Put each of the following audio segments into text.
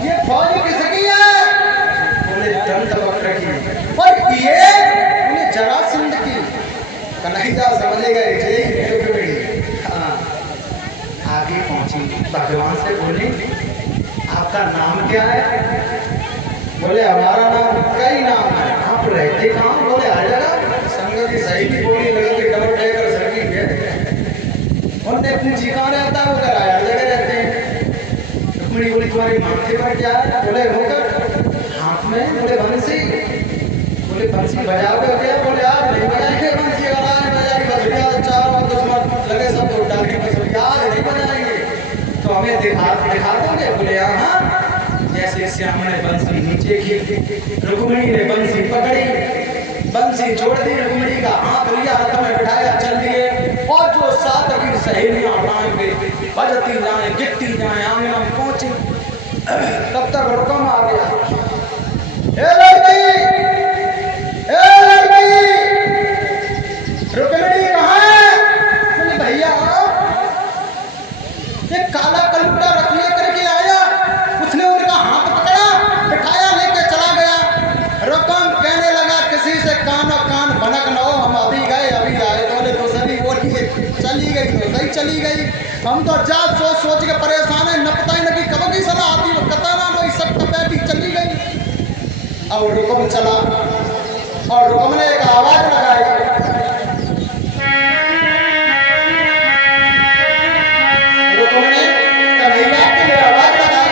ये फौज किसकी है? बोले दंत वक्र की। और ये बोले जरासंध की। कन्हैया समझ गए हाँ। आगे पहुंची भगवान से बोले आपका नाम क्या है? बोले हमारा नाम कई नाम है। आप रहते कहाँ? बोले हर जगह। संगत की सही की बोली लगे कि डबल डेकर सर्विस है। उनने पूछी कहाँ रहता है? वो कर हर जगह रहते हैं। रुक्मिणी बोली तुम्हारे माथे पर क्या है? बोले होकर हाथ में। बोले बंसी। बोले बंसी बजाओगे क्या? बोले आज नहीं बजाएंगे बंसी। अगर आज बजाएंगे बजरिया चारों दुश्मन लगे सब तो डालने बस आज नहीं बजाएंगे तो हमें दिखा दोगे? बोले हाँ। जैसे श्याम ने बंसी नीचे की, रुक्मिणी ने बंसी पकड़ी, बंसी छोड़ दी, रुक्मिणी का हाथ लिया, रथ में बिठाया, चल दिए। और जो 7 की सहेलियां टांग पे बजती जाए गिरती जाए आंगन में पहुंची। तब तक रुकम आ गया। रुक्मिणी कहाँ है? बोले भैया एक काला कलूटा रख लेकर के आया। उसने उनका हाथ पकड़ा, बिठाया, लेके चला गया। रुकम कहने लगा किसी से कान भनक न हो, हम अभी गए अभी आए। बोले तो सभी बोलिए चली गई तो सही चली गई। हम तो जा सोच के परेशान है। न पता ही न कि कब की सलाह आती वो कता ना लो सब बैठी चली गई। अब रुकम चला और रुकम ने एक आवाज लगाई। रुकम ने कन्हैया के लिए आवाज लगाई।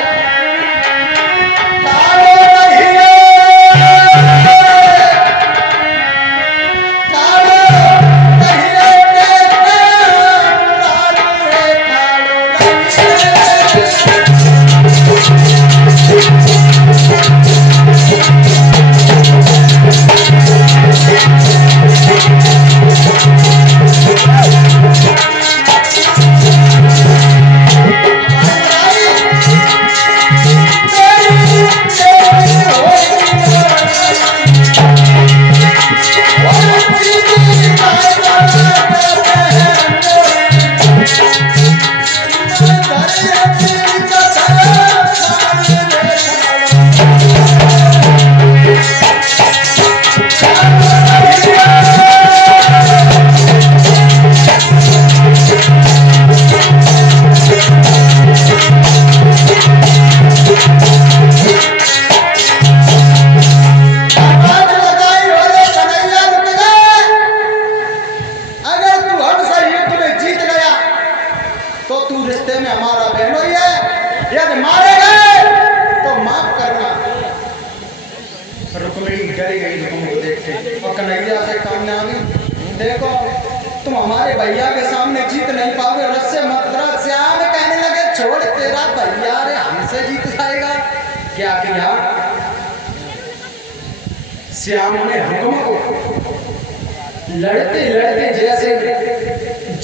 देखो तुम हमारे भैया के सामने जीत नहीं पाओगे। रस्से मत रख। श्याम कहने लगे छोड़ तेरा भैया रे हमसे जीत जाएगा। क्या किया? श्याम ने हुक्म को लड़ते लड़ते जैसे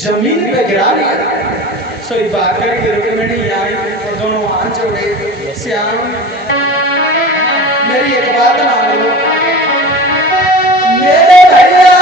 जमीन पे गिरा लिया। सोई बात करके रुक्मिणी आई और दोनों हाथ जोड़े। श्याम मेरी एक बात मान लो। मेरे भैया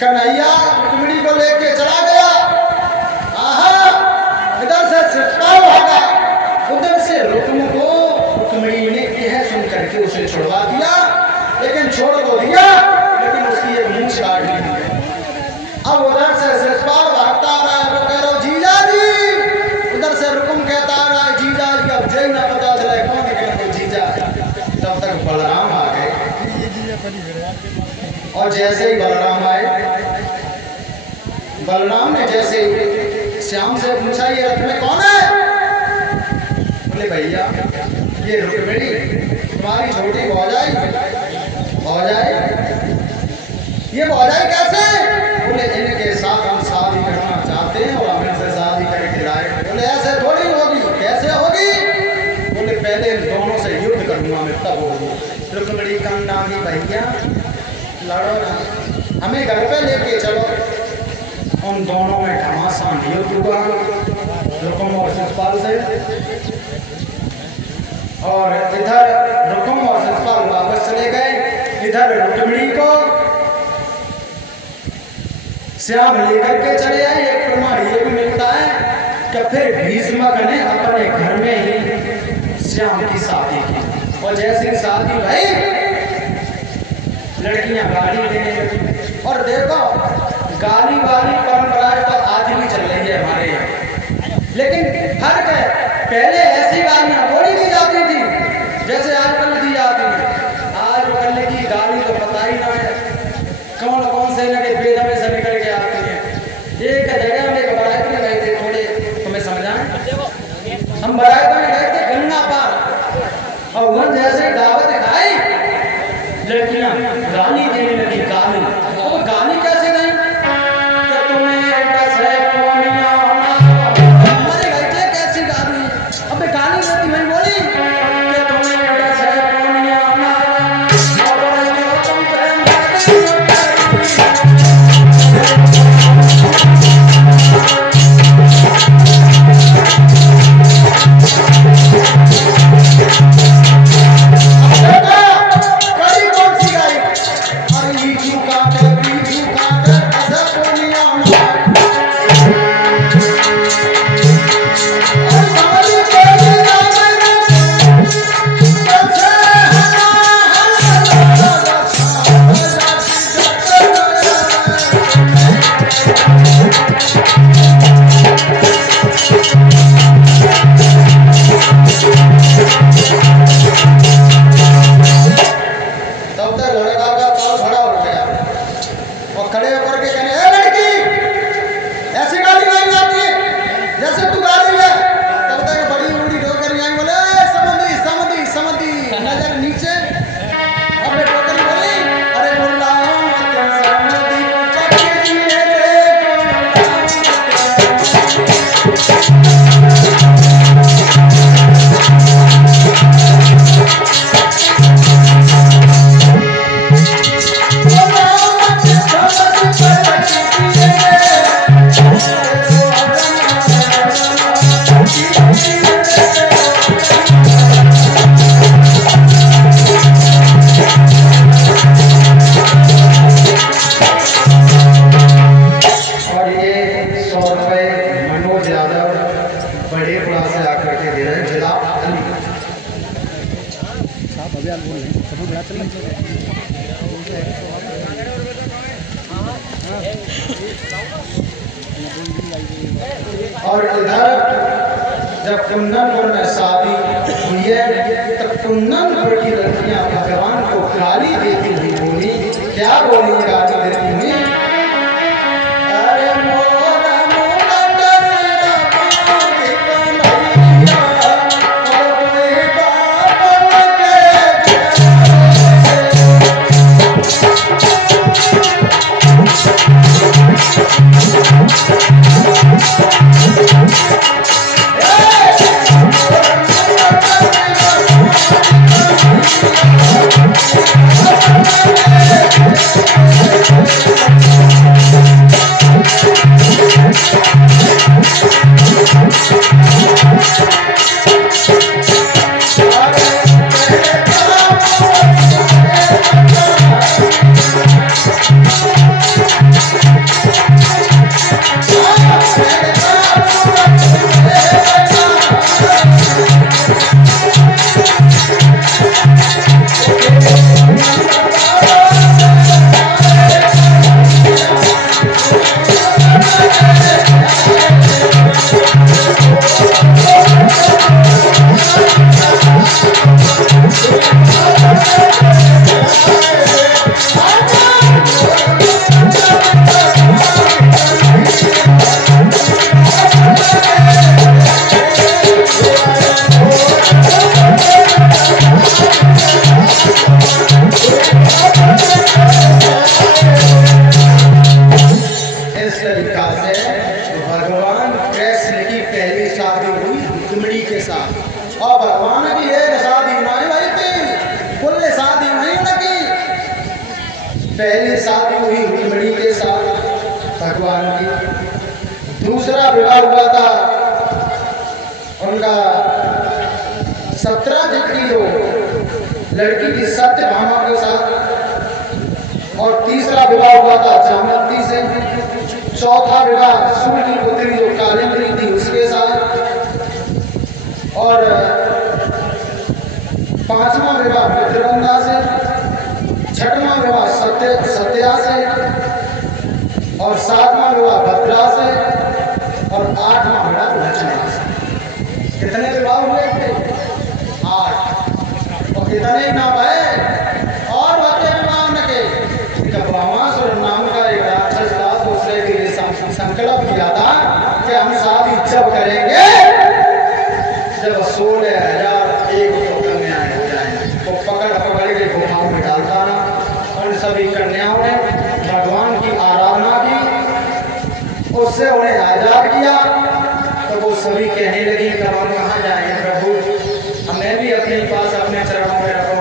कन्हैया रुक्मिणी को लेके चला गया। आहा, इधर से सतपाल भागा, उधर से रुक्मिणी ने यह सुन करके उसे छुड़वा दिया, लेकिन छोड़ तो दिया, लेकिन उसकी एक मूंछ काट ली। अब उधर से सतपाल भागता आ रहा है, वो कह रहा जीजा जी, उधर से रुक्म कहता आ रहा है जीजा जी, अब जय ना पता चला कौन है जीजा। तब तक बलराम आ गए, और जैसे ही बलराम आए, बलराम ने जैसे श्याम से पूछा ये रथ में कौन है? बोले भैया ये रुक्मिणी तुम्हारी छोटी भौजाई। भौजाई? ये भौजाई कैसे? बोले इनके साथ हम शादी करना चाहते हैं और हम इनसे शादी करके लाए। बोले ऐसे थोड़ी होगी। कैसे होगी? बोले पहले इन दोनों से युद्ध करूंगा मैं, तब होगी। रुक्मिणी का नाम ही भैया लड़ो ना, हमें घर पे लेके चलो। उन दोनों में घमासान युद्ध हुआ रुक्म और सतपाल से, और इधर रुक्म और सतपाल वापस चले गए। इधर रुक्मिणी को श्याम लेकर के चले आए। एक प्रमाण ये भी मिलता है कि फिर भीष्मक ने अपने घर में ही श्याम की शादी की, और जैसी शादी भई लड़कियां गाली देने लगी। और देखो गाली वाली परंपराएं तो आज भी चल रही है हमारे यहाँ, लेकिन फर्क है पहले ऐसी गालियां थोड़ी दी जाती थी जैसे आजकल दी जाती है। आजकल की गाली तो पता ही ना है कौन कौन से लगे वेद में से निकल के आती है। एक जगह में बारात में गए थे, थोड़े तुम्हें समझाएं, हम बारात में गए थे गंगा पार, और वह जैसे दावत खाई लड़कियां गाली देने लगी। गाली, अब गाली कैसे दें? कैसी गाली? अब गाली देती मैं बोली कि तुम्हें और इधर जब कुंदनपुर में शादी हुई है तब कुंदनपुर की लड़कियां भगवान को गाली देती हुई बोली। क्या बोली गाली देती हुई? विवाह हुआ था उनका 17 जितनी जो लड़की थी सत्यभामा के साथ, और तीसरा विवाह हुआ था जामवंती से, चौथा विवाह सूर्य की पुत्री जो कालिंदी थी उसके साथ, और पांचवा विवाह मित्रगंधा से, छठवां विवाह सत्या से, और सातवां विवाह भद्रा से, और आठवां विवाह लक्ष्मण से। कितने विवाह हुए थे? 8। और कितने नाम है और होते विवाह उनके। ब्रह्मासुर नाम का एक राक्षस था, दूसरे के लिए संकल्प किया था कि हम शादी जब करेंगे जब 16,001 कन्याएं हो जाएंगे। वो पकड़ के गुफाओं में डालता ना। उन सभी कन्याओं ने भगवान की आराधना की, उससे उन्हें आजाद किया। तो वो सभी कहने लगी कि हम कहाँ जाएंगे प्रभु, हमें भी अपने पास अपने चरणों में रखो।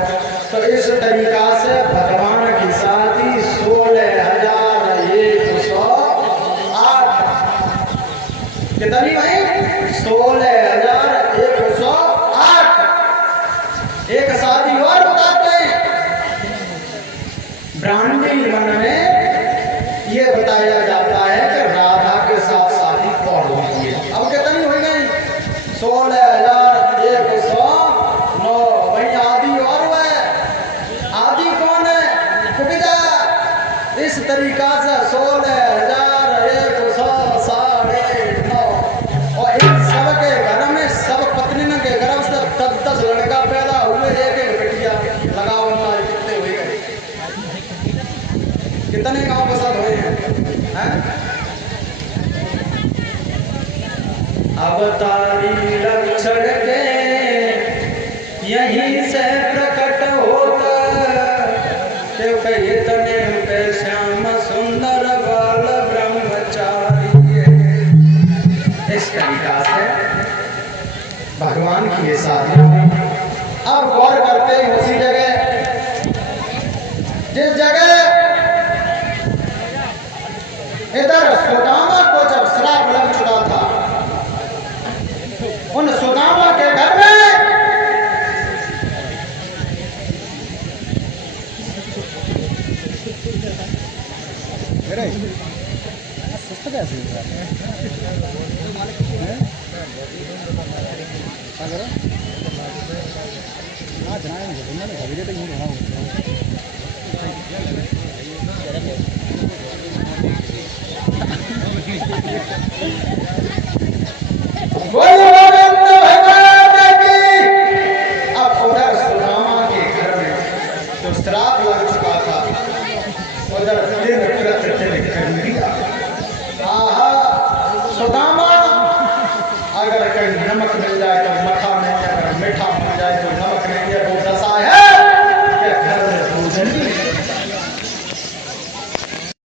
तो इस तरीका से भगवान की शादी 16,108 कितनी भाई 16,108 एक शादी और बताते हैं। ब्राह्मणी मन में ये बताया जाता है कि राधा के साथ शादी और हुई है। अब कितनी हो गई 16,109। वही आदि और हुआ, आदि कौन है? कुबिजा। इस तरीका से 16,109 और इन सब के घर में सब पत्नी के गर्भ से 10-10 लड़का पैदा हुए, एक बेटिया लगाओ। कितने हुए गए, कितने गांव बसत हुए हैं? अवतारी लक्षण के यहीं से प्रकट होता, तने पे श्याम सुंदर बाल ब्रह्मचारी। इस तरीका से भगवान की ये शादी हुई। अब गौर करते हैं उसी जगह जिस जगह इधर सुदामा को जब श्राप लग चुका था, उन सुदामा के घर में श्राप लग चुका था, उधर दिन